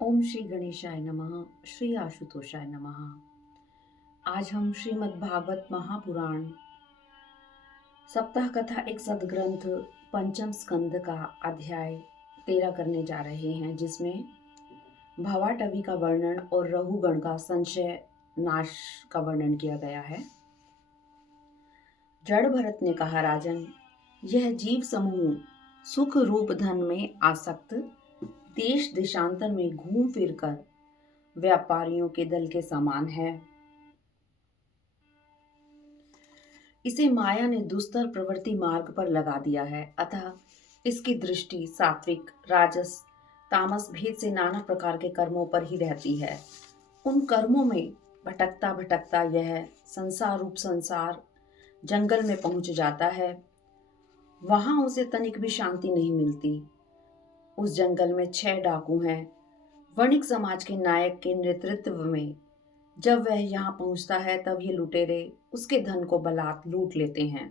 ओम श्री गणेशाय नमः। श्री आशुतोषाय नमः। आज हम श्रीमद् भागवत महापुराण सप्ताह कथा एक सदग्रंथ पंचम स्कंद का अध्याय 13 करने जा रहे हैं, जिसमें भवाटवी का वर्णन और रहुगण का संशय नाश का वर्णन किया गया है। जड़ भरत ने कहा, राजन, यह जीव समूह सुख रूप धन में आसक्त देश देशांतर में घूम फिर कर व्यापारियों के दल के समान है। इसे माया ने दुस्तर प्रवृत्ति मार्ग पर लगा दिया है, अतः इसकी दृष्टि सात्विक, राजस, तामस भेद से नाना प्रकार के कर्मों पर ही रहती है। उन कर्मों में भटकता भटकता यह संसार रूप संसार जंगल में पहुंच जाता है। वहां उसे तनिक भी शांति नहीं मिलती। उस जंगल में 6 डाकू हैं। वणिक समाज के नायक के नेतृत्व में जब वह यहाँ पहुंचता है, तब ये लुटेरे उसके धन को बलात् लूट लेते हैं।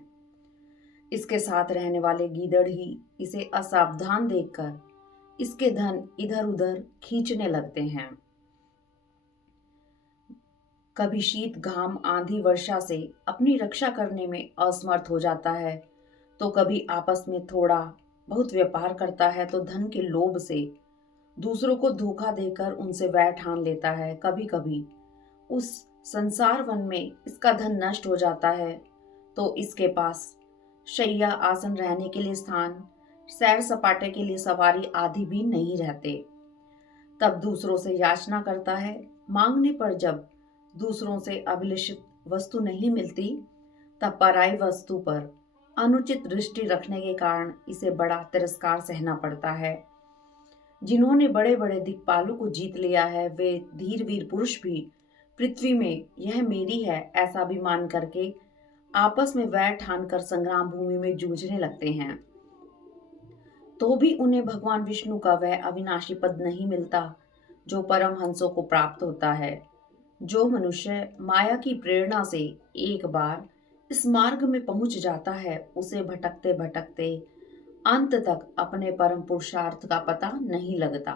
इसके साथ रहने वाले गीदड़ ही इसे असावधान देखकर इसके धन इधर उधर खींचने लगते हैं। कभी शीत घाम आंधी वर्षा से अपनी रक्षा करने में असमर्थ हो जाता है, तो कभी आपस में थोड़ा बहुत व्यापार करता है, तो धन के लोभ से दूसरों को धोखा देकर उनसे वैर ठान लेता है। कभी कभी उस संसार वन में इसका धन नष्ट हो जाता है, तो इसके पास शैया आसन रहने के लिए स्थान, सैर सपाटे के लिए सवारी आदि भी नहीं रहते। तब दूसरों से याचना करता है। मांगने पर जब दूसरों से अभिलषित वस्तु नहीं मिलती, तब पराई वस्तु पर अनुचित दृष्टि रखने के कारण इसे बड़ा तिरस्कार सहना पड़ता है। जिन्होंने बड़े बड़े दिक्पालों को जीत लिया है, वे धीर वीर पुरुष भी पृथ्वी में यह मेरी है ऐसा भी मान करके आपस में वैर ठान कर संग्राम भूमि में जूझने लगते हैं। तो भी उन्हें भगवान विष्णु का वह अविनाशी पद नहीं मिलता जो परम हंसों को प्राप्त होता है। जो मनुष्य माया की प्रेरणा से एक बार इस मार्ग में पहुंच जाता है, उसे भटकते भटकते अंत तक अपने परम पुरुषार्थ का पता नहीं लगता।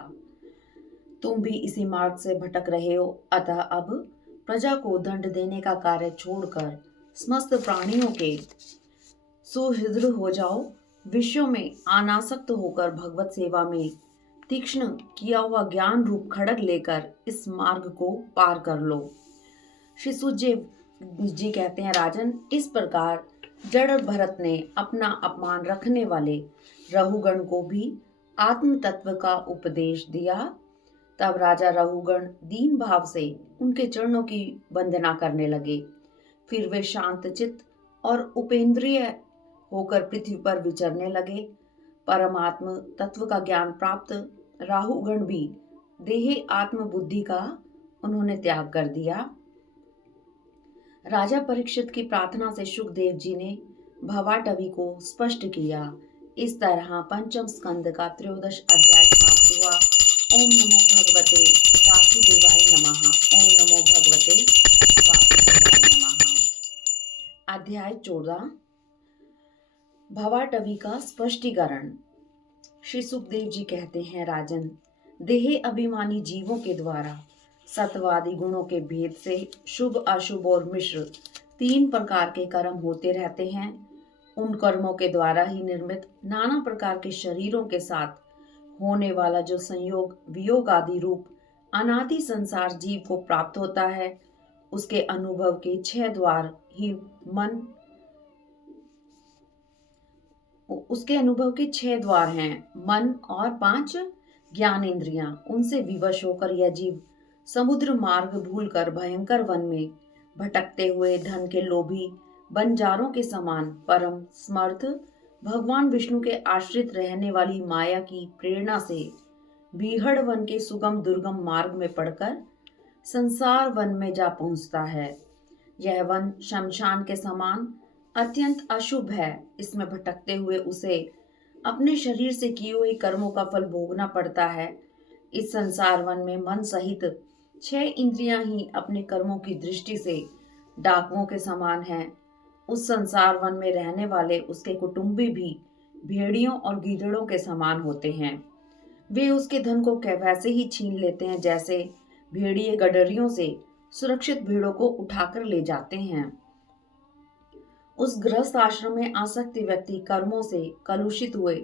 तुम भी इसी मार्ग से भटक रहे हो, अतः अब प्रजा को दंड देने का कार्य छोड़कर समस्त प्राणियों के सुहृद हो जाओ। विश्व में अनासक्त होकर भगवत सेवा में तीक्ष्ण किया हुआ ज्ञान रूप खड़ग लेकर इस मार्ग को पार कर लो। श्री सुखदेव जी कहते हैं, राजन, इस प्रकार जड़ भरत ने अपना अपमान रखने वाले रहुगण को भी आत्म तत्व का उपदेश दिया। तब राजा रहुगण दीन भाव से उनके चरणों की वंदना करने लगे। फिर वे शांत चित्त और उपेंद्रिय होकर पृथ्वी पर विचरने लगे। परमात्म तत्व का ज्ञान प्राप्त राहुगण भी देह आत्म बुद्धि का उन्होंने त्याग कर दिया। राजा परीक्षित की प्रार्थना से सुखदेव जी ने भवाटवी को स्पष्ट किया। इस तरह पंचम स्कंद का 13 अध्याय समाप्त हुआ। ओम नमो भगवते वासुदेवाय नमः। ओम नमो भगवते वासुदेवाय नमः। अध्याय 14, भवाटवी का स्पष्टीकरण। श्री सुखदेव जी कहते हैं, राजन, देह अभिमानी जीवों के द्वारा सत्वादि गुणों के भेद से शुभ अशुभ और मिश्र 3 प्रकार के कर्म होते रहते हैं। उन कर्मों के द्वारा ही निर्मित नाना प्रकार के शरीरों के साथ होने वाला जो संयोग वियोग आदि रूप अनादि संसार जीव को प्राप्त होता है, उसके अनुभव के 6 द्वार ही मन उसके अनुभव के 6 द्वार हैं, मन और 5 ज्ञान इंद्रियां। उनसे विवश होकर यह जीव समुद्र मार्ग भूलकर भयंकर वन में भटकते हुए धन के लोभी बंजारों के समान परम समर्थ भगवान विष्णु के आश्रित रहने वाली माया की प्रेरणा से बीहड़ वन के सुगम दुर्गम मार्ग में पड़कर संसार वन में जा पहुंचता है। यह वन शमशान के समान अत्यंत अशुभ है। इसमें भटकते हुए उसे अपने शरीर से किए हुए कर्मों का फल भोगना पड़ता है। इस संसार वन में मन सहित 6 इंद्रियां ही अपने कर्मों की दृष्टि से डाकुओं के समान हैं। उस संसार वन में रहने वाले उसके कुटुंबी भी भेड़ियों और गीदड़ों के समान होते हैं। वे उसके धन को वैसे ही छीन लेते हैं जैसे भेड़िए गडरियों से सुरक्षित भेड़ों को उठाकर ले जाते हैं। उस गृहस्थ आश्रम में आसक्त व्यक्ति कर्मों से कलुषित हुए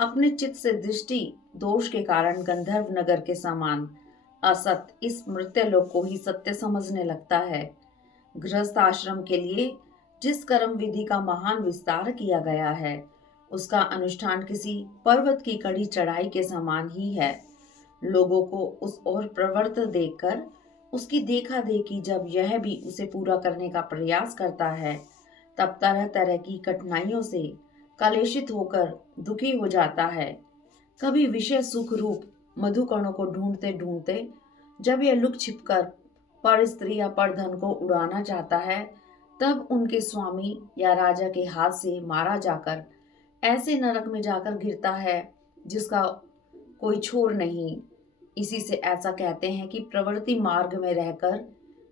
अपने चित्त से दृष्टि दोष के कारण गंधर्व नगर के समान असत इस मृत्यलोक को ही सत्य समझने लगता है। गृहस्थ आश्रम के लिए जिस कर्म विधि का महान विस्तार किया गया है, उसका अनुष्ठान किसी पर्वत की कड़ी चढ़ाई के समान ही है। लोगों को उस ओर प्रवृत्त देखकर उसकी देखा देखी जब यह भी उसे पूरा करने का प्रयास करता है, तब तरह तरह की कठिनाइयों से कलेशित होकर दुखी हो जाता है। कभी विषय सुख रूप मधुकणों को ढूंढते ढूंढते जब यह लुक छिपकर पर स्त्री या पर धन को उड़ाना चाहता है, तब उनके स्वामी या राजा के हाथ से मारा जाकर ऐसे नरक में जाकर गिरता है जिसका कोई छोर नहीं। इसी से ऐसा कहते हैं कि प्रवृत्ति मार्ग में रहकर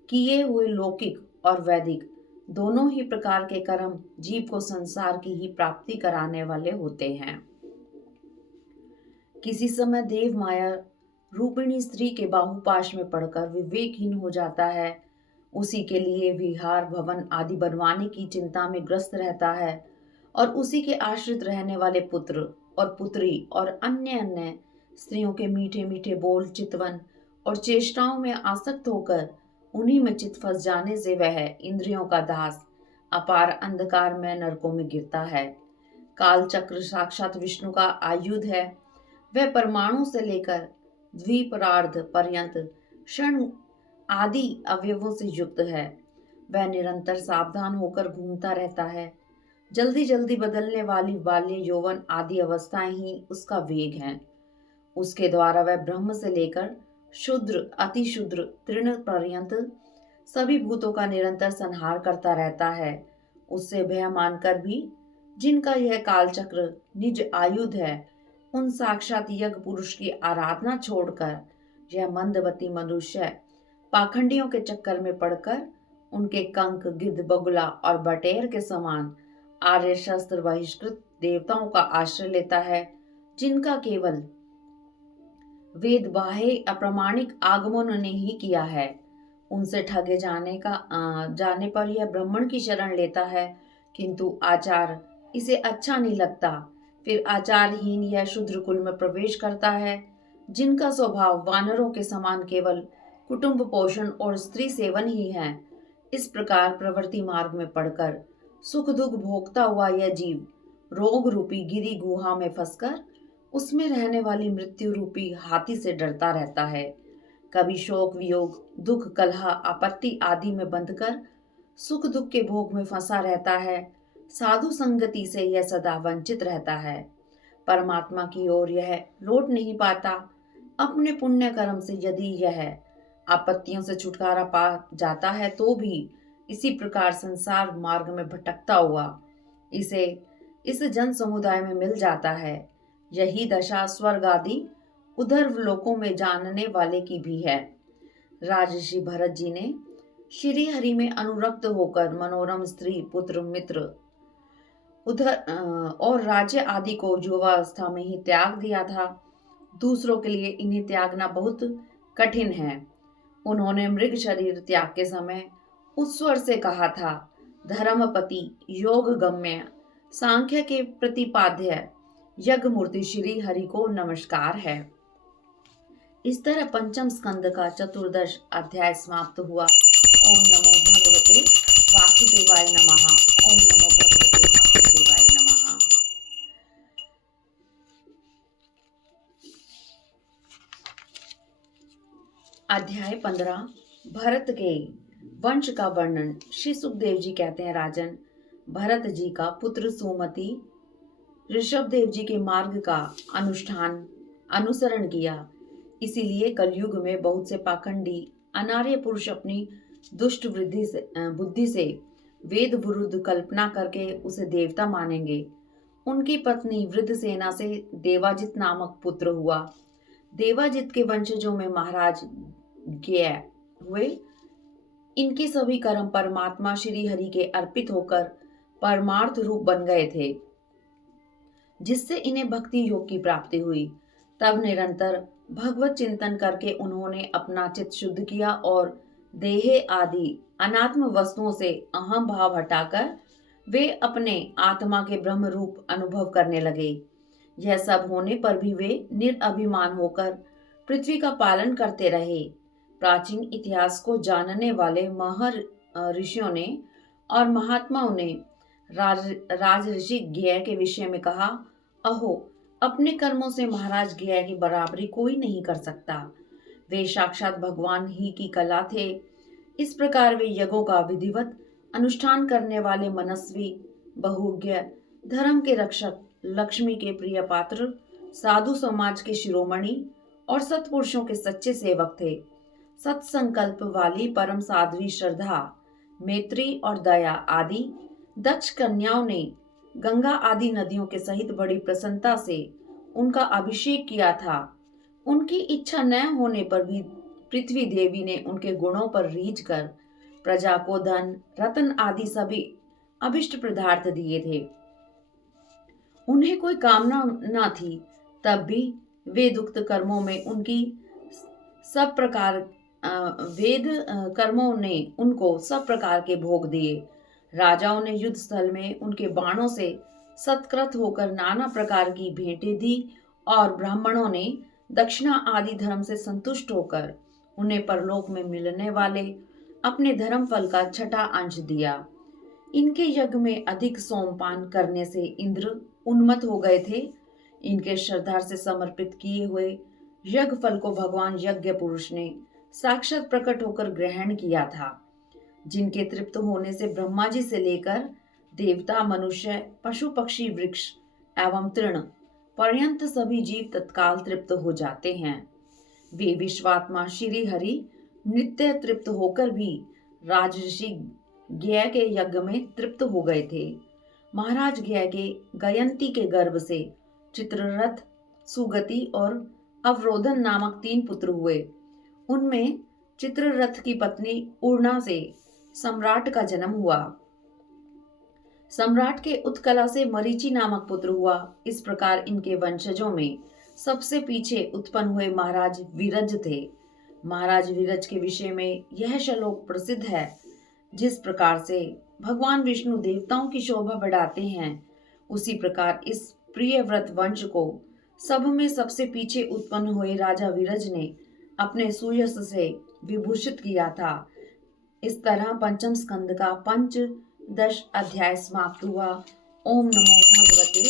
किए हुए लौकिक और वैदिक दोनों ही प्रकार के कर्म जीव को संसार की ही प्राप्ति कराने वाले होते हैं। किसी समय देव माया रूपिणी स्त्री के बाहुपाश में पड़कर विवेकहीन हो जाता है, उसी के लिए विहार भवन आदि बनवाने की चिंता में ग्रस्त रहता है और उसी के आश्रित रहने वाले पुत्र और पुत्री और अन्य अन्य स्त्रियों के मीठे मीठे बोल चितवन और चेष्टाओं में आसक्त होकर उन्हीं में चित फंस जाने से वह इंद्रियों का दास अपार अंधकार में नरकों में गिरता है। काल चक्र साक्षात विष्णु का आयुध है। वह परमाणु से लेकर द्विपरार्ध पर्यंत क्षण आदि अवयवों से युक्त है। वह निरंतर सावधान होकर घूमता रहता है। जल्दी जल्दी बदलने वाली बाल्य यौवन आदि अवस्थाएं ही उसका वेग हैं। उसके द्वारा वह ब्रह्म से लेकर शुद्र अति शुद्र तृण पर्यंत सभी भूतों का निरंतर संहार करता रहता है। उससे भय मानकर भी जिनका यह कालचक्र निज आयुध है, उन साक्षात यज्ञ पुरुष की आराधना छोड़कर यह मंदमती मनुष्य पाखंडियों के चक्कर में पड़कर उनके कंक गिद्ध बगुला और बटेर के समान आर्य शस्त्र बहिष्कृत देवताओं का आश्रय लेता है, जिनका केवल वेद बाह्य अप्रामाणिक आगमन ने ही किया है। उनसे ठगे जाने पर यह ब्राह्मण की शरण लेता है, किंतु आचार इसे अच्छा नहीं लगता। फिर आचारहीन यह शूद्र कुल में प्रवेश करता है, जिनका स्वभाव वानरों के समान केवल कुटुंब पोषण और स्त्री सेवन ही है। इस प्रकार प्रवृत्ति मार्ग में पड़कर सुख दुख भोगता हुआ यह जीव रोग रूपी गिरी गुहा में फंसकर उसमें रहने वाली मृत्यु रूपी हाथी से डरता रहता है। कभी शोक वियोग दुख कलह आपत्ति आदि में बंधकर सुख दुख के भोग में फंसा रहता है। साधु संगति से यह सदा वंचित रहता है। परमात्मा की ओर यह लौट नहीं पाता। अपने पुण्य कर्म से यदि यह आपत्तियों से छुटकारा पा जाता है, तो भी इसी प्रकार संसार मार्ग में भटकता हुआ इसे इस जन समुदाय में मिल जाता है। यही दशा स्वर्ग आदि उधर लोकों में जानने वाले की भी है। राजर्षि भरत जी ने श्री हरि में अनुरक्त होकर मनोरम स्त्री पुत्र मित्र उधर और राज्य आदि को युवावस्था में ही त्याग दिया था। दूसरों के लिए इन्हें त्यागना बहुत कठिन है। उन्होंने मृग शरीर त्याग के समय उस स्वर से कहा था, धर्मपति योग गम्य सांख्य के प्रतिपाद्य यज्ञ मूर्ति श्री हरि को नमस्कार है। इस तरह पंचम स्कंद का चतुर्दश अध्याय समाप्त हुआ। ओम नमो भगवते वासुदेवाय नमः। ओम नमो भगवते वासुदेवाय नमः। अध्याय 15 भरत के वंश का वर्णन। श्री सुखदेव जी कहते हैं, राजन, भरत जी का पुत्र सुमति ऋषभ देव जी के मार्ग का अनुसरण किया। इसीलिए कलयुग में बहुत से पाखंडी अनार्य पुरुष अपनी दुष्ट बुद्धि से वेद विरुद्ध कल्पना करके उसे देवता मानेंगे। उनकी पत्नी वृद्धसेना से देवाजित नामक पुत्र हुआ। देवाजित के वंशजों में महाराज ज्ञ हुए। इनके सभी कर्म परमात्मा श्री हरि के अर्पित होकर परमार्थ रूप बन गए थे, जिससे इन्हें भक्ति योग की प्राप्ति हुई। तब निरंतर भगवत चिंतन करके उन्होंने अपना चित्त शुद्ध किया और देह आदि अनात्म वस्तुओं से अहम भाव हटाकर वे अपने आत्मा के ब्रह्म रूप अनुभव करने लगे। यह सब होने पर भी वे निरअभिमान होकर पृथ्वी का पालन करते रहे। प्राचीन इतिहास को जानने वाले महर ऋषियों ने और महात्माओं ने राजऋषि ज्ञेय के विषय में कहा, अहो, अपने कर्मों से महाराज ज्ञेय की बराबरी कोई नहीं कर सकता। वे साक्षात भगवान ही की कला थे। इस प्रकार वे यज्ञों का विधिवत अनुष्ठान करने वाले मनस्वी, बहुज्ञ, धर्म के रक्षक, लक्ष्मी के प्रिय पात्र, साधु समाज के शिरोमणि और सत्पुरुषों के सच्चे सेवक थे। सत्संकल्प वाली परम साध्वी श्रद्धा, मैत्री और दया आदि दक्ष कन्याओं ने गंगा आदि नदियों के सहित बड़ी प्रसन्नता से उनका अभिषेक किया था। उनकी इच्छा न होने पर भी पृथ्वी देवी ने उनके गुणों पर रीझ कर प्रजा को धन, रत्न आदि सभी अभिष्ट पदार्थ दिए थे। उन्हें कोई कामना न थी, तब भी वेदोक्त कर्मों में उनकी सब प्रकार वेद कर्मों ने उनको सब प्रकार के भोग दिए। राजाओं ने युद्ध स्थल में उनके बाणों से सत्कृत होकर नाना प्रकार की भेंटें दी और ब्राह्मणों ने दक्षिणा आदि धर्म से संतुष्ट होकर उन्हें परलोक में मिलने वाले अपने धर्म फल का छठा अंश दिया। इनके यज्ञ में अधिक सोमपान करने से इंद्र उन्मत्त हो गए थे। इनके श्रद्धा से समर्पित किए हुए यज्ञ फल को भगवान यज्ञ पुरुष ने साक्षात प्रकट होकर ग्रहण किया था, जिनके तृप्त होने से ब्रह्मा जी से लेकर देवता, मनुष्य, पशु, पक्षी, वृक्ष एवं तृण पर्यंत सभी जीव तत्काल तृप्त हो जाते हैं। वे विश्वात्मा श्री हरि नित्य तृप्त होकर भी राजऋषि ज्ञेय के यज्ञ में तृप्त हो गए थे। महाराज ज्ञेय के गयंती के गर्भ से चित्ररथ, सुगति और अवरोधन नामक 3 पुत्र हुए। उनमें चित्ररथ की पत्नी पूर्णा से सम्राट का जन्म हुआ। सम्राट के उत्कला से मरीचि नामक पुत्र हुआ। इस प्रकार इनके वंशजों में सबसे पीछे उत्पन्न हुए महाराज वीरज थे। महाराज वीरज के विषय में यह श्लोक प्रसिद्ध है, जिस प्रकार से भगवान विष्णु देवताओं की शोभा बढ़ाते हैं, उसी प्रकार इस प्रिय व्रत वंश को सब में सबसे पीछे उत्पन्न हुए राजा वीरज ने अपने सुयश से विभूषित किया था। इस तरह पंचम स्कंद का 15 अध्याय समाप्त हुआ। ओम नमो भगवते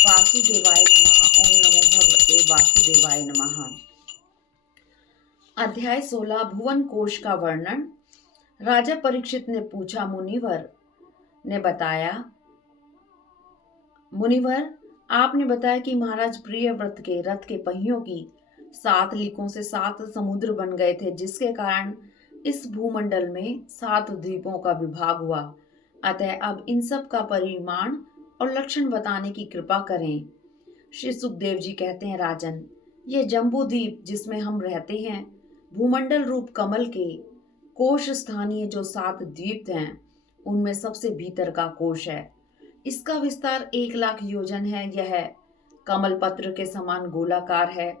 वासुदेवाय नमः। ओम नमो भगवते वासुदेवाय नमः। अध्याय 16 भुवन कोश का वर्णन। राजा परीक्षित ने पूछा, मुनिवर ने बताया, मुनिवर आपने बताया कि महाराज प्रियव्रत के रथ के पहियों की 7 लीकों से 7 समुद्र बन गए थे, जिसके कारण इस भूमंडल में 7 द्वीपों का विभाग हुआ। अतः अब इन सब का परिमाण और लक्षण बताने की कृपा करें। श्री सुखदेव जी कहते हैं, राजन, ये जम्बू द्वीप जिसमें हम रहते हैं, भूमंडल रूप कमल के कोश स्थानीय जो 7 द्वीप हैं, उनमें सबसे भीतर का कोश है। इसका विस्तार 1 लाख योजन है। यह कमल पत्र के समान गोलाकार है।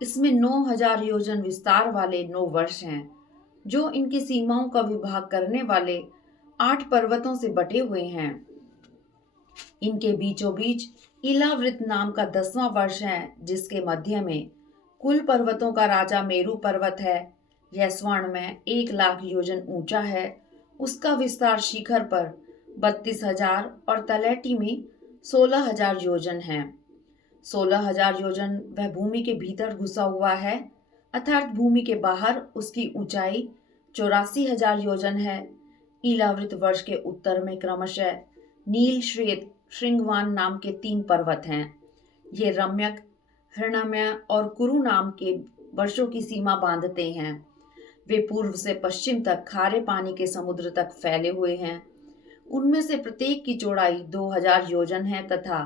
इसमें 9000 योजन विस्तार वाले 9 वर्ष हैं, जो इनकी सीमाओं का विभाग करने वाले 8 पर्वतों से बटे हुए हैं। इनके बीचों बीच इलावृत नाम का 10वां वर्ष है, जिसके मध्य में कुल पर्वतों का राजा मेरु पर्वत है। यह स्वर्ण में 1 लाख योजन ऊंचा है। उसका विस्तार शिखर पर 32,000 और तलैटी में 16,000 योजन है। 16,000 योजन वह भूमि के भीतर घुसा हुआ है, अर्थात भूमि के बाहर उसकी ऊंचाई 84,000 योजन है। इलावृत वर्ष के उत्तर में क्रमशः नील, श्वेत, श्रृंगवान नाम के 3 पर्वत हैं। ये रम्यक, हिरण्मय और कुरु नाम के वर्षों की सीमा बांधते हैं। वे पूर्व से पश्चिम तक खारे पानी के समुद्र तक फैले हुए हैं। उनमें से प्रत्येक की चौड़ाई 2000 योजन है तथा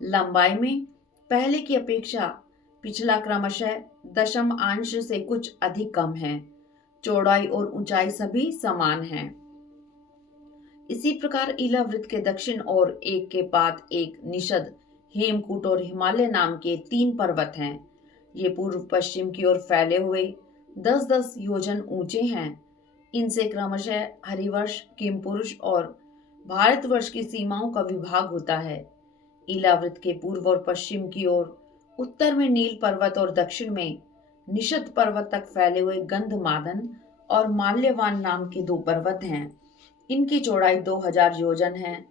लंबाई में पहले की अपेक्षा पिछला क्रमशः दशम अंश से कुछ अधिक कम है। चौड़ाई और ऊंचाई सभी समान है। इसी प्रकार इलावृत के दक्षिण और एक के बाद एक निषद, हेमकूट और हिमालय नाम के 3 पर्वत हैं। ये पूर्व पश्चिम की ओर फैले हुए 10-10 योजन ऊंचे हैं। इनसे क्रमशः हरिवर्ष, किमपुरुष और भारतवर्ष की सीमाओं का विभाग होता है। इलावृत के पूर्व और पश्चिम की ओर उत्तर में नील पर्वत और दक्षिण में निषद पर्वत तक फैले हुए गंधमादन और माल्यवान नाम के 2 पर्वत हैं। इनकी चौड़ाई 2000 योजन है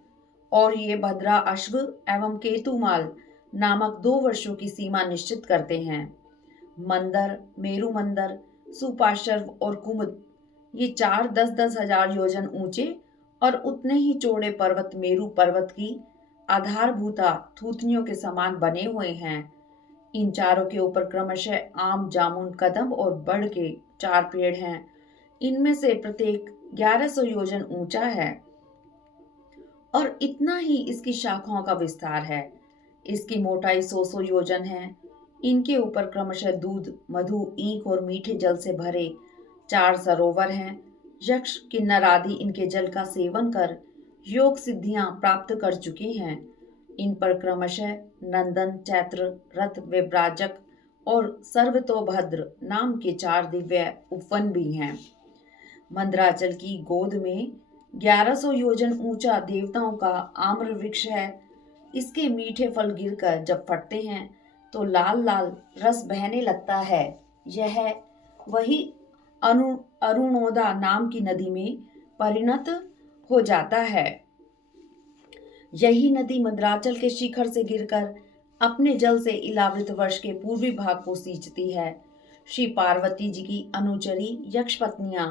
और ये भद्रा अश्व एवं केतुमाल नामक 2 वर्षों की सीमा निश्चित करते हैं। मंदर, मेरु मंदर, सुपार्श्व और कुमुद ये 4 10-10 हजार योजन ऊंचे और उतने ही चौड़े पर्वत मेरु पर्वत की आधारभूता थूथनियों के समान बने हुए हैं। इन चारों के ऊपर क्रमशः आम, जामुन, कदम और बड़ के 4 पेड़ हैं। इनमें से प्रत्येक 1100 योजन ऊंचा है और इतना ही इसकी शाखाओं का विस्तार है। इसकी मोटाई 100 योजन है। इनके ऊपर क्रमशः दूध, मधु, ईंख और मीठे जल से भरे 4 सरोवर हैं। यक्ष, किन्नर आदि इनके जल का सेवन कर योग सिद्धियां प्राप्त कर चुके हैं। इन पर क्रमशः नंदन, चैत्र, रथ, विभ्राजक और सर्वतोभद्र नाम के 4 दिव्य उपवन भी हैं। मंदराचल की गोद में 1100 योजन ऊंचा देवताओं का आम्र वृक्ष है। इसके मीठे फल गिरकर जब फटते हैं तो लाल लाल रस बहने लगता है। यह वही अरुणोदा नाम की नदी में परिणत हो जाता है। यही नदी मंदराचल के शिखर से गिरकर अपने जल से इलावृत वर्ष के पूर्वी भाग को सींचती है। श्री पार्वती जी की अनुचरी यक्ष पत्नियां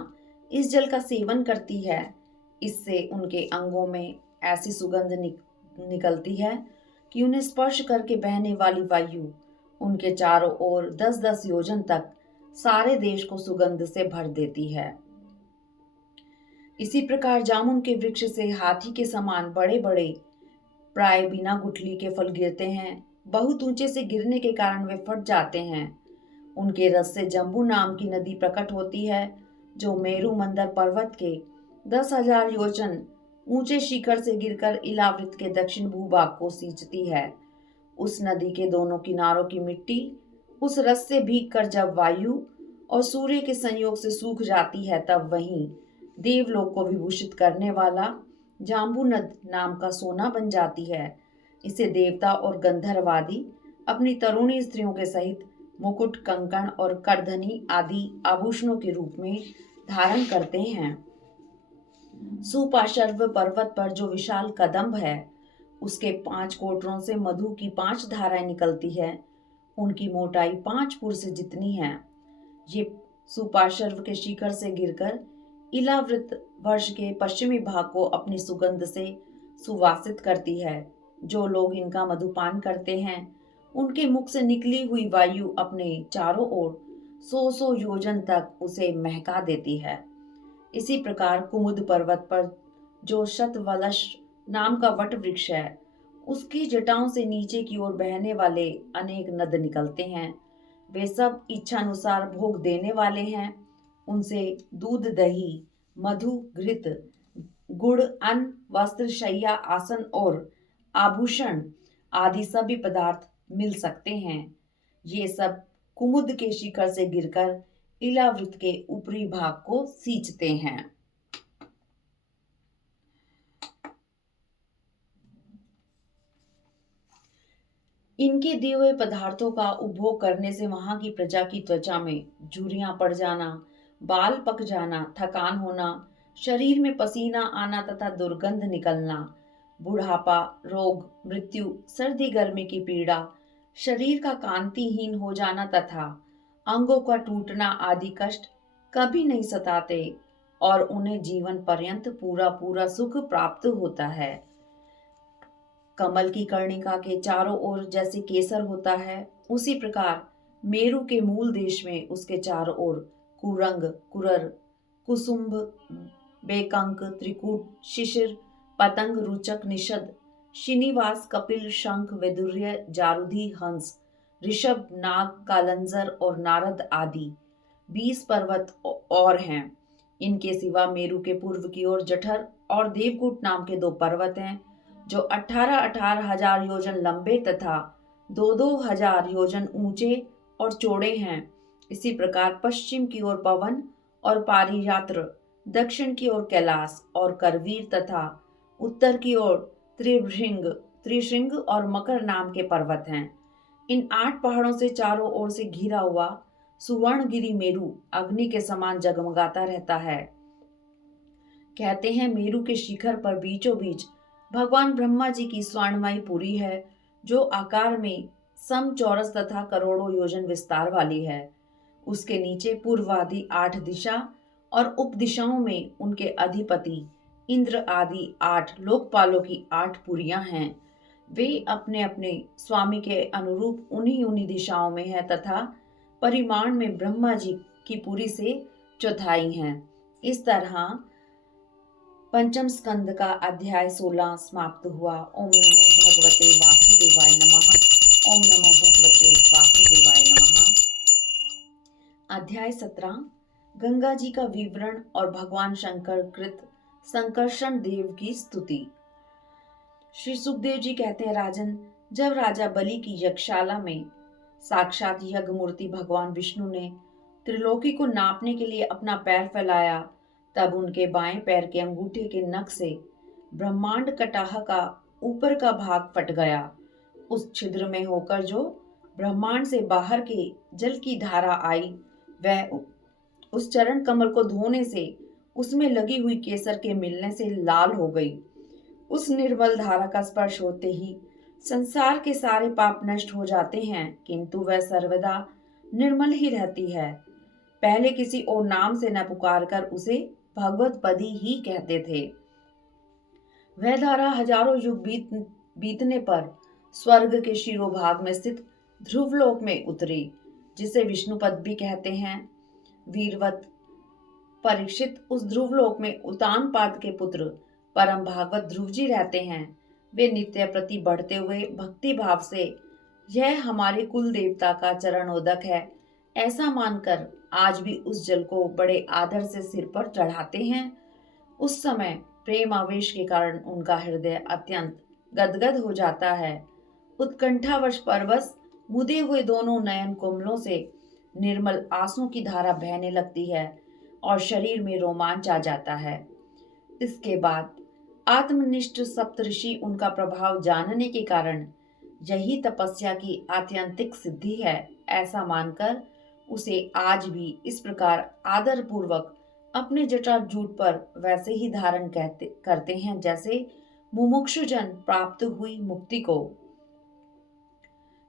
इस जल का सेवन करती है। इससे उनके अंगों में ऐसी सुगंध निकलती है कि उन्हें स्पर्श करके बहने वाली वायु उनके चारों ओर 10-10 योजन तक सारे देश को सुगंध से भर देती है। इसी प्रकार जामुन के वृक्ष से हाथी के समान बड़े बड़े प्राय बिना गुठली के फल गिरते हैं। बहुत ऊंचे से गिरने के कारण वे फट जाते हैं। उनके रस से जम्बू नाम की नदी प्रकट होती है, जो मेरु मंदर पर्वत के 10,000 योजन ऊंचे शिखर से गिरकर इलावृत के दक्षिण भूभाग को सींचती है। उस नदी के दोनों किनारों की मिट्टी उस रस से भीग कर जब वायु और सूर्य के संयोग से सूख जाती है, तब वहीं देवलोक को विभूषित करने वाला जाम्बूनद नाम का सोना बन जाती है। इसे देवता और गंधर्वादी अपनी तरुणी स्त्रियों के सहित मुकुट, कंकण और करधनी आदि आभूषणों के रूप में धारण करते हैं। सुपार्श्व पर्वत पर जो विशाल कदम्ब है, उसके 5 कोटरों से मधु की 5 धाराएं निकलती है। उनकी मोटाई 5 पुर से जितनी है। ये सुपार्श्व के शिखर से गिरकर इलावृत वर्ष के पश्चिमी भाग को अपनी सुगंध से सुवासित करती है। जो लोग इनका मधुपान करते हैं, उनके मुख से निकली हुई वायु अपने चारों ओर 100 योजन तक उसे महका देती है। इसी प्रकार कुमुद पर्वत पर जो शतवलश नाम का वट वृक्ष है, उसकी जटाओं से नीचे की ओर बहने वाले अनेक नद निकलते हैं। वे सब इच्छानुसार भोग देने वाले हैं। उनसे दूध, दही, मधु, घृत, गुड़, अन्न, वस्त्र, शैया, आसन और आभूषण आदि सभी पदार्थ मिल सकते हैं। ये सब कुमुद के शिखर से गिरकर इलावृत के ऊपरी भाग को सींचते हैं। इनके दिए हुए पदार्थों का उपभोग करने से वहां की प्रजा की त्वचा में झुर्रियां पड़ जाना, बाल पक जाना, थकान होना, शरीर में पसीना आना तथा दुर्गंध निकलना, बुढ़ापा, रोग, मृत्यु, सर्दी गर्मी की पीड़ा, शरीर का कांतिहीन हो जाना तथा अंगों का टूटना आदि कष्ट कभी नहीं सताते और उन्हें जीवन पर्यंत पूरा पूरा सुख प्राप्त होता है। कमल की कर्णिका के चारों ओर जैसे केसर होता है, उसी प्रकार मेरु के मूल देश में उसके चारों ओर कुरंग, कुरर, कुसुम्भ, बेकंक, त्रिकूट, शिशिर, पतंग, रुचक, निषद, श्रीनिवास, कपिल, शंख, वैदुर्य, जारुधि, हंस, ऋषभ, नाग, कालंजर और नारद आदि 20 पर्वत और हैं। इनके सिवा मेरु के पूर्व की ओर जठर और देवकूट नाम के 2 पर्वत हैं, जो 18,000 योजन लंबे तथा 2,000 योजन ऊंचे और चौड़े हैं। इसी प्रकार पश्चिम की ओर पवन और पारियात्र, दक्षिण की ओर कैलाश और करवीर तथा उत्तर की ओर त्रिशृंग और मकर नाम के पर्वत हैं। इन 8 पहाड़ों से चारों ओर से घिरा हुआ सुवर्णगिरि मेरु अग्नि के समान जगमगाता रहता है। कहते हैं मेरु के शिखर पर बीचों बीच भगवान ब्रह्मा जी की स्वर्णमयी पुरी है, जो आकार में समचौरस तथा करोड़ों योजन विस्तार वाली है। उसके नीचे पूर्वादि 8 दिशा और उप दिशाओं में उनके अधिपति इंद्र आदि 8 लोकपालों की 8 पुरियां हैं। वे अपने अपने स्वामी के अनुरूप उन्हीं उन्हीं दिशाओं में है तथा परिमाण में ब्रह्मा जी की पुरी से चौथाई हैं। इस तरह पंचम स्कंद का अध्याय 16 समाप्त हुआ। ओम नमो भगवते वासुदेवाय नमः। ओम नमो भगवते वासुदेवाय नमः। अध्याय 17 गंगा जी का विवरण और भगवान शंकर कृत संकर्षण देव की स्तुति। श्री सुखदेव जी कहते हैं, राजन, जब राजा बलि की यज्ञशाला में साक्षात यज्ञ मूर्ति भगवान विष्णु ने त्रिलोकी को नापने के लिए अपना पैर फैलाया, तब उनके बाएं पैर के अंगूठे के नख से ब्रह्मांड कटाह का ऊपर का भाग फट गया। उस छिद्र में होकर जो ब्रह्मांड से बाहर के जल की धारा आई, वह उस चरण कमल को धोने से उसमें लगी हुई केसर के मिलने से लाल हो गई। उस निर्मल धारा का स्पर्श होते ही संसार के सारे पाप नष्ट हो जाते हैं, किंतु वह सर्वदा निर्मल ही रहती है। पहले किसी और नाम से न पुकार कर उसे भगवत पदी ही कहते थे। वह धारा हजारों युग बीतने पर स्वर्ग के शिरोभाग में स्थित ध्रुवलोक में उतरी, जिसे विष्णुपद भी कहते हैं। वीरवत परीक्षित उस ध्रुवलोक में उतानपाद के पुत्र परम भागवत ध्रुव जी रहते हैं। वे नित्य प्रति बढ़ते हुए भक्ति भाव से यह हमारे कुल देवता का चरणोदक है ऐसा मानकर आज भी उस जल को बड़े आदर से सिर पर चढ़ाते हैं। उस समय प्रेम आवेश के कारण उनका हृदय अत्यंत गदगद हो जाता है। उत्कंठावश परवश मुदे हुए दोनों नयन कुमलों से निर्मल आंसू की धारा बहने लगती है और शरीर में रोमांच आ जाता है। इसके बाद आत्मनिष्ठ सप्तऋषि उनका प्रभाव जानने के कारण यही तपस्या की आत्यंतिक सिद्धि है ऐसा मानकर उसे आज भी इस प्रकार आदर पूर्वक अपने जटाजूट पर वैसे ही धारण करते हैं जैसे मुमुक्षुजन प्राप्त हुई मुक्ति को।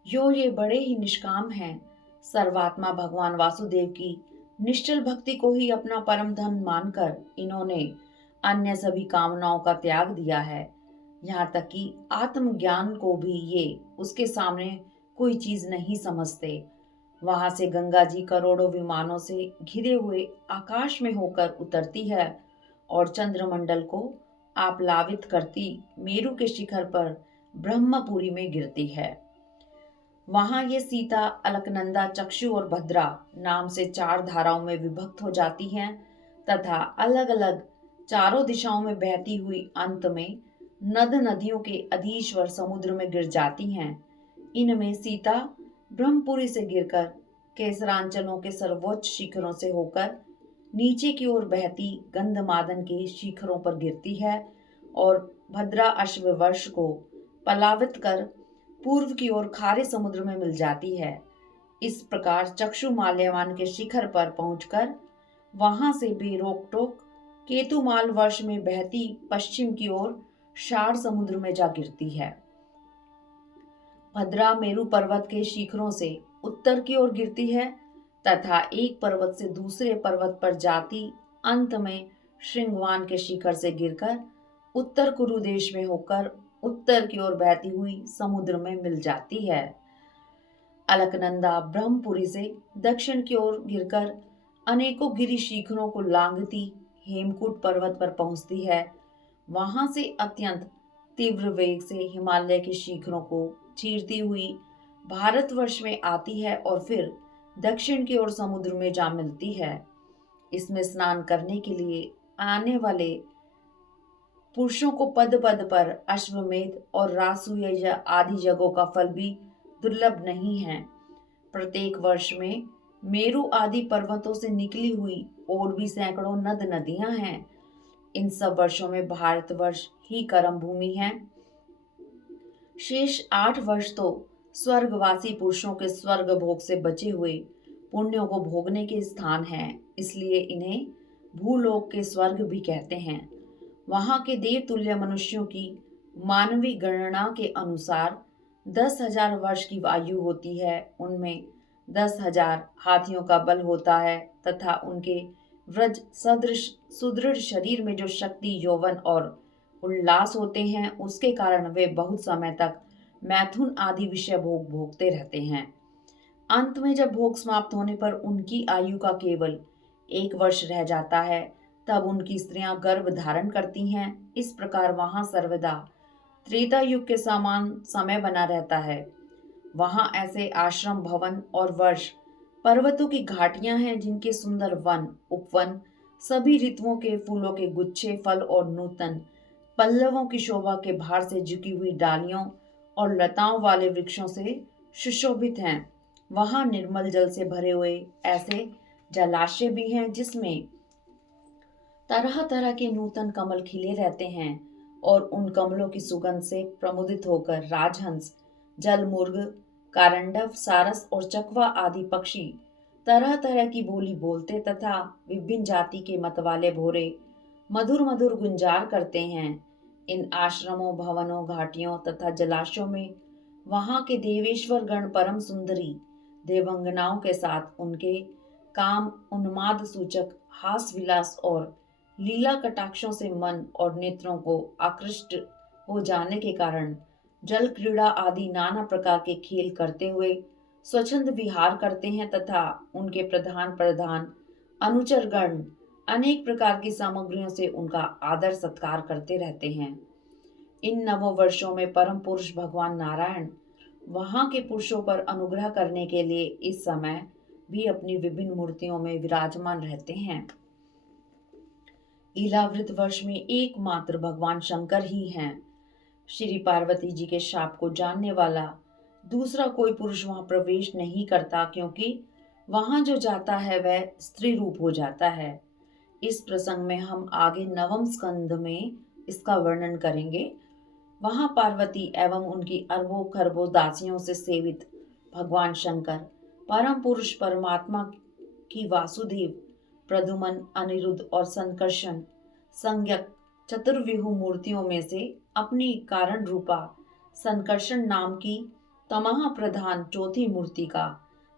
ये बड़े ही निष्काम हैं। सर्वात्मा भगवान वासुदेव की निश्चल भक्ति को ही अपना परम धन मानकर इन्होंने अन्य सभी कामनाओं का त्याग दिया है। यहाँ तक कि आत्मज्ञान को भी ये उसके सामने कोई चीज नहीं समझते। वहां से गंगा जी करोड़ों विमानों से घिरे हुए आकाश में होकर उतरती है और चंद्रमंडल को आप्लावित करती मेरु के शिखर पर ब्रह्मपुरी में गिरती है। वहां ये सीता, अलकनंदा, चक्षु और भद्रा नाम से 4 धाराओं में विभक्त हो जाती हैं तथा अलग अलग चारों दिशाओं में बहती हुई अंत में नद नदियों के अधीश्वर समुद्र में गिर जाती हैं। इनमें सीता ब्रह्मपुरी से गिरकर केसरांचलों के सर्वोच्च शिखरों से होकर नीचे की ओर बहती गंधमादन के शिखरों पर गिरती है और भद्रा अश्ववर्ष को पलावित कर पूर्व की ओर खारे समुद्र में मिल जाती है। इस प्रकार चक्षु माल्यवान के शिखर पर पहुंचकर वहां से बेरोक टोक केतुमाल वर्ष में बहती पश्चिम की ओर शार समुद्र में जा गिरती है। भद्रा मेरु पर्वत के शिखरों से उत्तर की ओर गिरती है तथा एक पर्वत से दूसरे पर्वत पर जाती अंत में श्रृंगवान के शिखर से गिरकर उत्तर कुरु देश में होकर उत्तर की ओर बहती हुई समुद्र में मिल जाती है। अलकनंदा ब्रह्मपुरी से दक्षिण की ओर गिरकर अनेकों गिरि शिखरों को लांघती हेमकूट पर्वत पर पहुंचती है। वहां से अत्यंत तीव्र वेग से हिमालय के शिखरों को चीरती हुई भारतवर्ष में आती है और फिर दक्षिण की ओर समुद्र में जा मिलती है। इसमें स्नान करने के लिए आने वाले पुरुषों को पद पद पर अश्वमेध और रासूय आदि यज्ञों का फल भी दुर्लभ नहीं है। प्रत्येक वर्ष में मेरु आदि पर्वतों से निकली हुई और भी सैकड़ों नद नदियां हैं। इन सब वर्षों में भारतवर्ष ही कर्म भूमि है। शेष 8 वर्ष तो स्वर्गवासी पुरुषों के स्वर्ग भोग से बचे हुए पुण्यों को भोगने के स्थान हैं, इसलिए इन्हें भूलोक के स्वर्ग भी कहते हैं। वहां के देवतुल्य मनुष्यों की मानवीय गणना के अनुसार 10,000 वर्ष की आयु होती है। उनमें 10,000 हाथियों का बल होता है तथा उनके व्रज सदृश सुदृढ़ शरीर में जो शक्ति, यौवन और उल्लास होते हैं, उसके कारण वे बहुत समय तक मैथुन आदि विषय भोग भोगते रहते हैं। अंत में जब भोग समाप्त होने पर उनकी आयु का केवल 1 वर्ष रह जाता है, तब उनकी स्त्रियां गर्भ धारण करती हैं। इस प्रकार वहां सर्वदा त्रेता युग के समान समय बना रहता है। वहां ऐसे आश्रम, भवन और वर्ष, पर्वतों की घाटियां हैं जिनके सुंदर वन, उपवन, सभी ऋतुओं के फूलों के गुच्छे, फल और नूतन पल्लवों की शोभा के भार से झुकी हुई डालियों और लताओं वाले वृक्षों से सुशोभित हैं। वहां निर्मल जल से भरे हुए ऐसे जलाशय भी हैं जिसमें तरह तरह के नूतन कमल खिले रहते हैं और उन कमलों की सुगंध से प्रमुदित होकर राजहंस, जलमुर्ग, कारंडव, सारस और चकवा आदि पक्षी तरह तरह की बोली बोलते तथा विभिन्न जाति के मतवाले भोरे मधुर मधुर गुंजार करते हैं। इन आश्रमों, भवनों, घाटियों तथा जलाशयों में वहां के देवेश्वर गण परम सुंदरी देवंगनाओं के साथ उनके काम उन्माद सूचक हास विलास और लीला कटाक्षों से मन और नेत्रों को आकृष्ट हो जाने के कारण जल क्रीड़ा आदि नाना प्रकार के खेल करते हुए स्वच्छंद विहार करते हैं तथा उनके प्रधान प्रधान अनुचर गण अनेक प्रकार की सामग्रियों से उनका आदर सत्कार करते रहते हैं। इन नवों वर्षों में परम पुरुष भगवान नारायण वहां के पुरुषों पर अनुग्रह करने के लिए इस समय भी अपनी विभिन्न मूर्तियों में विराजमान रहते हैं। इलावृत वर्ष में एकमात्र भगवान शंकर ही हैं। श्री पार्वती जी के शाप को जानने वाला दूसरा कोई पुरुष वहां प्रवेश नहीं करता, क्योंकि वहां जो जाता है वह स्त्री रूप हो जाता है। इस प्रसंग में हम आगे 9वें स्कंद में इसका वर्णन करेंगे। वहां पार्वती एवं उनकी अरबों खरबों दासियों से सेवित भगवान शंकर, परम पुरुष परमात्मा की वासुदेव, प्रद्युमन, अनिरुद्ध और संकर्षण संज्ञक चतुर्व्यूह मूर्तियों में से अपनी कारण रूपा संकर्षण नाम की तमह प्रधान चौथी मूर्ति का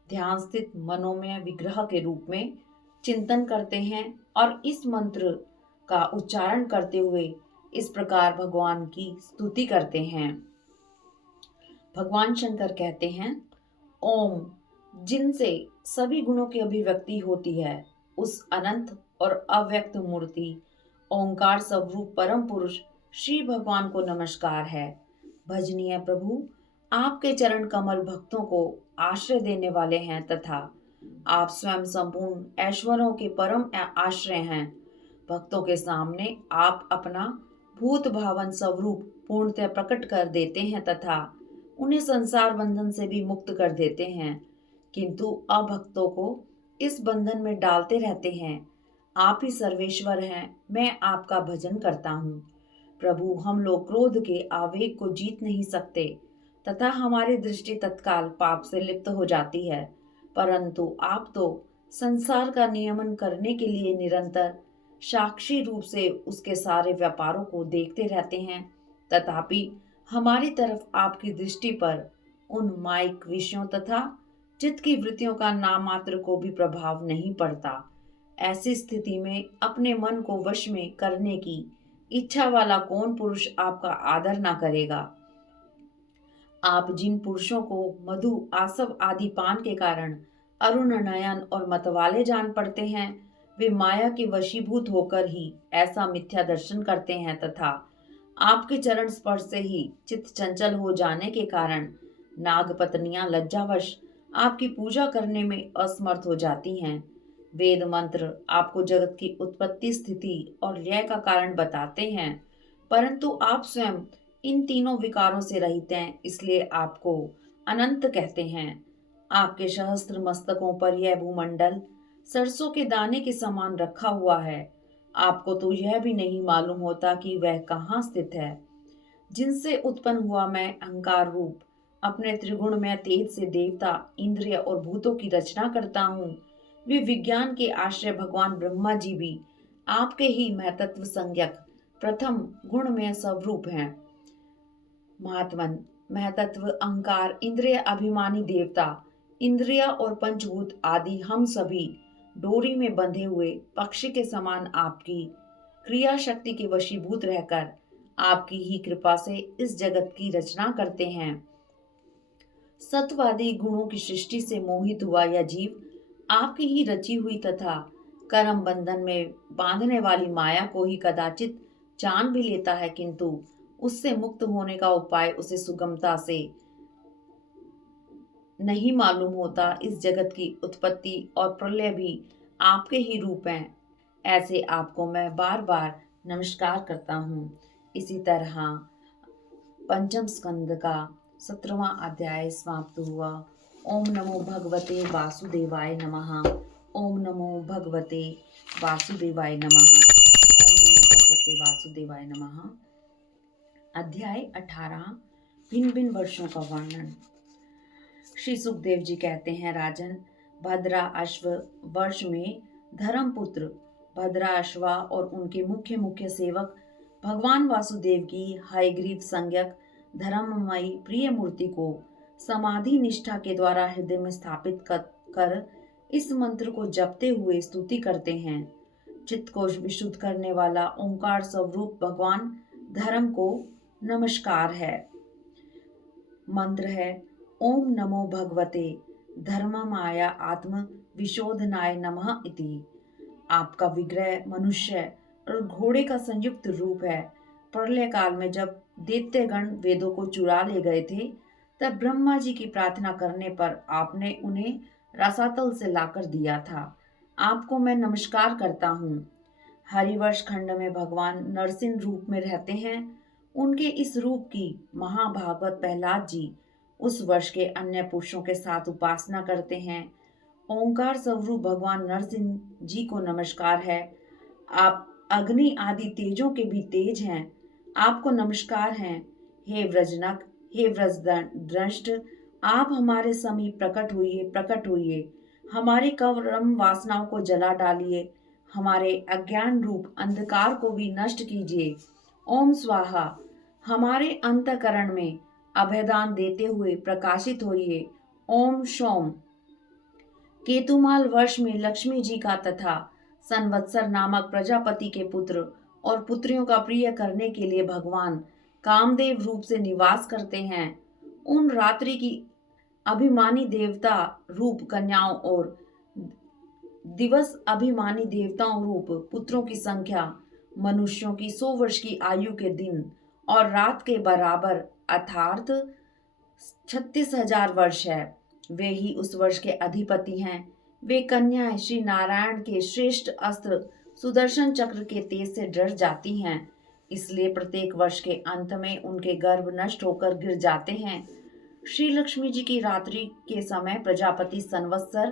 ध्यान स्थित मनोमय विग्रह के रूप में चिंतन करते हैं और इस मंत्र का उच्चारण करते हुए इस प्रकार भगवान की स्तुति करते हैं। भगवान शंकर कहते हैं, ओम, जिनसे सभी गुणों की अभिव्यक्ति होती है, उस अनंत और अव्यक्त मूर्ति ओंकार स्वरूप परम पुरुष श्री भगवान को नमस्कार है। भजनीय प्रभु, आपके चरण कमल भक्तों को आश्रय देने वाले हैं तथा आप स्वयं संपूर्ण ऐश्वर्यों के परम आश्रय हैं। भक्तों के सामने आप अपना भूत भावन स्वरूप पूर्णतः प्रकट कर देते हैं तथा उन्हें संसार बंधन से भी मुक्त कर देते हैं, किंतु अभक्तों को इस बंधन में डालते रहते हैं। आप ही सर्वेश्वर हैं, मैं आपका भजन करता हूँ। प्रभु, हम लोग क्रोध के आवेग को जीत नहीं सकते तथा हमारी दृष्टि तत्काल पाप से लिप्त हो जाती है, परंतु आप तो संसार का नियमन करने के लिए निरंतर साक्षी रूप से उसके सारे व्यापारों को देखते रहते हैं, तथापि हमारी तरफ आपकी दृष्टि पर उन माइक विषयों तथा चित्त की वृत्तियों का नाम मात्र को भी प्रभाव नहीं पड़ता। ऐसी स्थिति में अपने मन को वश में करने की इच्छा वाला कौन पुरुष आपका आदर ना करेगा। आप जिन पुरुषों को मधु, आसव आदि पान के कारण अरुण नयन और मतवाले जान पड़ते हैं, वे माया के वशीभूत होकर ही ऐसा मिथ्या दर्शन करते हैं तथा आपके चरण स्पर्श से ही चित्त चंचल हो जाने के कारण नागपत्नियां लज्जावश आपकी पूजा करने में असमर्थ हो जाती हैं। वेद मंत्र आपको जगत की उत्पत्ति, स्थिति और लय का कारण बताते हैं, परंतु आप स्वयं इन तीनों विकारों से रहित हैं, इसलिए आपको अनंत कहते हैं। आपके सहस्त्र मस्तकों पर यह भूमंडल सरसों के दाने के समान रखा हुआ है। आपको तो यह भी नहीं मालूम होता कि वह कहाँ स्थित है। जिनसे उत्पन्न हुआ मैं अहंकार रूप अपने त्रिगुण में तेज से देवता, इंद्रिय और भूतों की रचना करता हूँ। वे विज्ञान के आश्रय भगवान ब्रह्मा जी भी आपके ही महतत्व संज्ञक प्रथम गुण में स्वरूप हैं। महात्मन, महतत्व, अहंकार, इंद्रिय अभिमानी देवता, इंद्रिय और पंचभूत आदि हम सभी डोरी में बंधे हुए पक्षी के समान आपकी क्रिया शक्ति के वशीभूत रहकर आपकी ही कृपा से इस जगत की रचना करते हैं। सत्वादी गुणों की सृष्टि से मोहित हुआ यह जीव आपकी ही रची हुई तथा कर्म बंधन में बांधने वाली माया को ही कदाचित जान भी लेता है, किंतु उससे मुक्त होने का उपाय उसे सुगमता से नहीं मालूम होता। इस जगत की उत्पत्ति और प्रलय भी आपके ही रूप हैं। ऐसे आपको मैं बार बार नमस्कार करता हूँ। इसी तरह पंचम स्कंद का 17वां अध्याय समाप्त हुआ। ओम नमो भगवते वासुदेवाय नमः। ओम नमो भगवते वासुदेवाय नमः। ओम नमो भगवते वासुदेवाय नमः। अध्याय 18, भिन्न भिन्न वर्षों का वर्णन। श्री सुखदेव जी कहते हैं, राजन, भद्रा अश्व वर्ष में धर्मपुत्र भद्रा अश्वा और उनके मुख्य मुख्य सेवक भगवान वासुदेव की हयग्रीव संज्ञक धर्ममयी प्रिय मूर्ति को समाधि निष्ठा के द्वारा हृदय में स्थापित कर इस मंत्र को जपते हुए स्तुति करते हैं। चित्त को विशुद्ध करने वाला ओंकार स्वरूप भगवान धर्म को नमस्कार है। मंत्र है ओम नमो भगवते धर्ममाया आत्म विशोधनाय नमः इति। आपका विग्रह मनुष्य और घोड़े का संयुक्त रूप है। प्रलय काल में जब दैत्यगण वेदों को चुरा ले गए थे, तब ब्रह्मा जी की प्रार्थना करने पर आपने उन्हें रसातल से लाकर दिया था। आपको मैं नमस्कार करता हूँ। हरिवर्ष खंड में भगवान नरसिंह रूप में रहते हैं। उनके इस रूप की महाभागवत प्रहलाद जी उस वर्ष के अन्य पुरुषों के साथ उपासना करते हैं। ओंकार स्वरूप भगवान नरसिंह जी को नमस्कार है। आप अग्नि आदि तेजों के भी तेज हैं। आपको नमस्कार हैं। हे व्रजनक, हे व्रजदंष्ट, आप हमारे समीप प्रकट होइए। हमारी कर्म वासनाओं को जला डालिए। हमारे अज्ञान रूप अंधकार को भी नष्ट कीजिए। ओम स्वाहा, हमारे अंतःकरण में अभयदान देते हुए प्रकाशित होइए। ओम शोम, केतुमाल वर्ष में लक्ष्मी जी का तथा संवत्सर नामक प्रजापति के पुत्र और पुत्रियों का प्रिय करने के लिए भगवान कामदेव रूप से निवास करते हैं। उन रात्रि की अभिमानी देवता रूप कन्याओं और दिवस अभिमानी देवताओं रूप पुत्रों की संख्या मनुष्यों की 100 वर्ष की आयु के दिन और रात के बराबर अर्थात 36,000 वर्ष है। वे ही उस वर्ष के अधिपति हैं। वे कन्याएं श्री नारायण के श्रेष्ठ अस्त्र सुदर्शन चक्र के तेज से डर जाती हैं, इसलिए प्रत्येक वर्ष के अंत में उनके गर्भ नष्ट होकर गिर जाते हैं। श्री लक्ष्मी जी की रात्रि के समय प्रजापति संवत्सर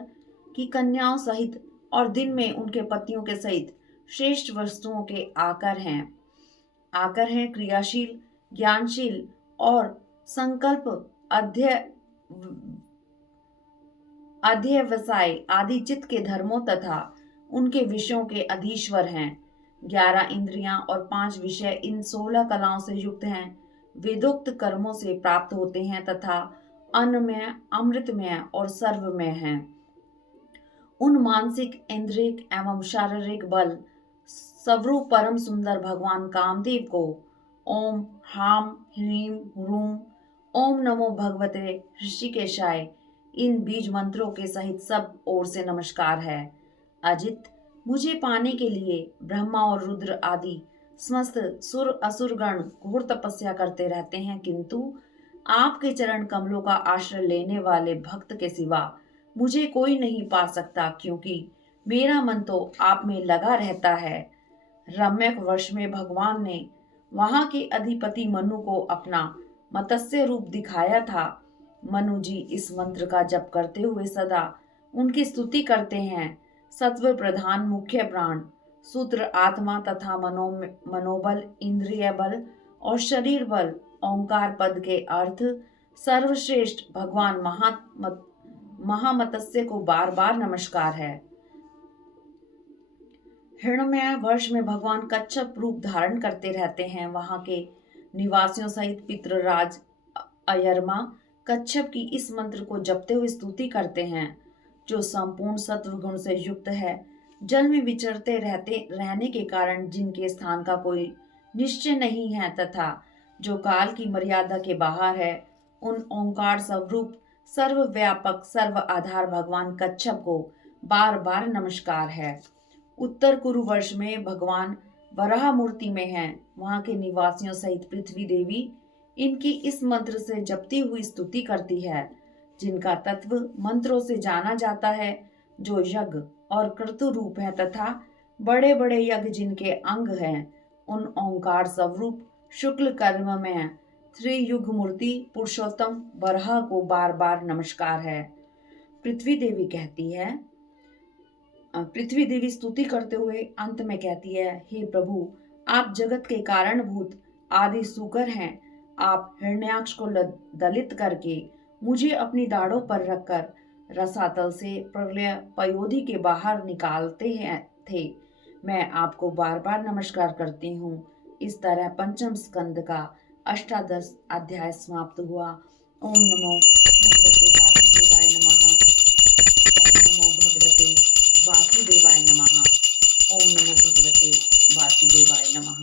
की कन्याओं सहित और दिन में उनके पतियों के सहित श्रेष्ठ वस्तुओं के आकर हैं क्रियाशील, ज्ञानशील और संकल्प अध्यवसाय आदि चित्त के धर्मों तथा उनके विषयों के अधीश्वर हैं। 11 इंद्रियां और 5 विषय इन 16 कलाओं से युक्त हैं। वेदोक्त कर्मों से प्राप्त होते हैं तथा अन्नमय, अमृतमय और सर्वमय हैं। उन मानसिक, इंद्रियक एवं शारीरिक बल स्वरूप परम सुंदर भगवान कामदेव को ओम हाम ह्रीम ह्रूम ओम नमो भगवते ऋषिकेशाय इन बीज मंत्रों के सहित सब ओर से नमस्कार है। अजित, मुझे पाने के लिए ब्रह्मा और रुद्र आदि समस्त सुर असुरगण घोर तपस्या करते रहते हैं, किंतु आपके चरण कमलों का आश्रय लेने वाले भक्त के सिवा मुझे कोई नहीं पा सकता, क्योंकि मेरा मन तो आप में लगा रहता है। रम्यक वर्ष में भगवान ने वहां के अधिपति मनु को अपना मत्स्य रूप दिखाया था। मनु जी इस मंत्र का जप करते हुए सदा उनकी स्तुति करते हैं। सत्व प्रधान मुख्य प्राण, सूत्र आत्मा तथा मनोबल, इंद्रिय बल और शरीर बल, ओंकार पद के अर्थ सर्वश्रेष्ठ भगवान महामत्स्य को बार बार नमस्कार है। हिरण्मय वर्ष में भगवान कच्छप रूप धारण करते रहते हैं। वहां के निवासियों सहित पितृराज अयरमा कच्छप की इस मंत्र को जपते हुए स्तुति करते हैं, जो संपूर्ण सत्व गुण से युक्त है। जल में विचरते रहने के कारण जिनके स्थान का कोई निश्चय नहीं है तथा जो काल की मर्यादा के बाहर है, उन ओंकार स्वरूप सर्वव्यापक सर्व आधार भगवान कच्छप को बार बार नमस्कार है। उत्तर कुरु वर्ष में भगवान वराह मूर्ति में हैं। वहां के निवासियों सहित पृथ्वी देवी इनकी इस मंत्र से जपती हुई स्तुति करती है, जिनका तत्व मंत्रों से जाना जाता है, जो यज्ञ और क्रतु रूप है तथा बड़े बड़े यज्ञ जिनके अंग हैं, उन ओंकार स्वरूप शुक्ल कर्म में त्रियुग मूर्ति पुरुषोत्तम बरहा को बार बार नमस्कार है। पृथ्वी देवी कहती है, पृथ्वी देवी स्तुति करते हुए अंत में कहती है, हे प्रभु, आप जगत के कारणभूत आदि सुकर हैं। आप हिरण्याक्ष को दलित करके मुझे अपनी दाढ़ों पर रखकर रसातल से प्रलय पयोधि के बाहर निकालते हैं थे। मैं आपको बार बार नमस्कार करती हूँ। इस तरह पंचम स्कंद का 18 अध्याय समाप्त हुआ। ओम नमो भगवते वासुदेवाय नमः। ओम नमो भगवते वासुदेवाय नमः। ओम नमो भगवते वासुदेवाय नमः।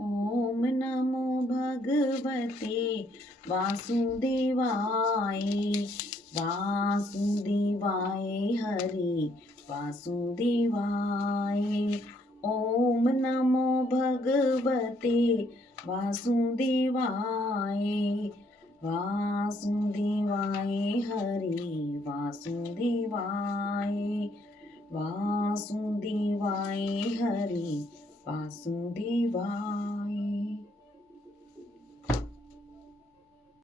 ओम नमो भगवते वासुदेवाय। वासुदेवाय हरि वासुदेवाय। ओम नमो भगवते वासुदेवाय। वासुदेवाय हरि वासुदेवाय। वासुदेवाय हरि वासुदेवाय।